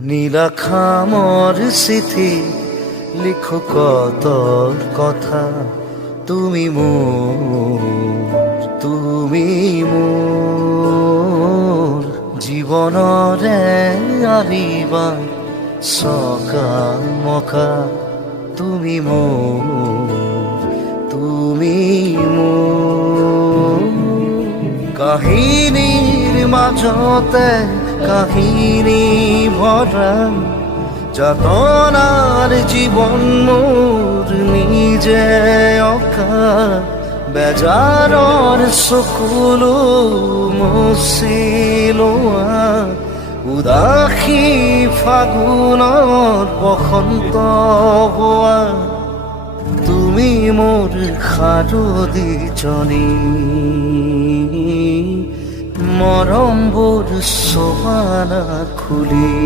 নীলাখামর স্মৃতি লিখো কত কথা, তুমি মোর জীবনরে আনিবা সকাল মকা, তুমি মোর কাহিনীর মাজতে কাহিনী ভরা, যাতনার জীবন মোর নিজে অকা, বেজাৰৰ চকুলো মুচিলোৱা, উদাসী ফাগুনত বসন্ত হোৱা, তুমি মোৰ সাৰদিজনী, মৰমবোৰ চবানা খুলি।